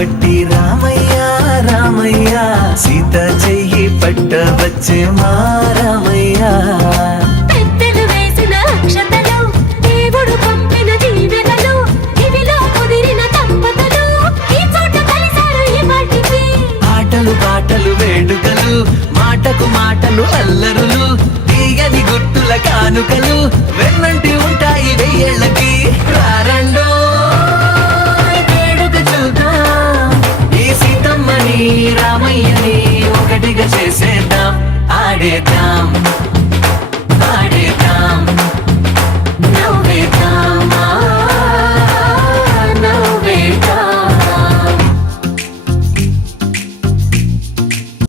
పట్టి రామయ్య రామయ్య సీత చెయ్యి పట్ట వచ్చే మా రామయ్య పెద్దలు వేసిన అక్షతలు దేవుడు పంపిన దీవెనలు ఇవిలో కుదిరిన దంపతులు ఈ చోట కలిసారు ఈ పాటికి ఆటలు పాటలు వేడుకలు మాటకు మాటలు అల్లరులు తీయని గుర్తుల కానుకలు వెన్నంటి ఉంటాయి వెయ్యేళ్ళకి రారండో వేడుక చూద్దాం ఈ సీతమ్మని రామయ్యని ఒకటిగా చేసేద్దాం ఆడేద్దాం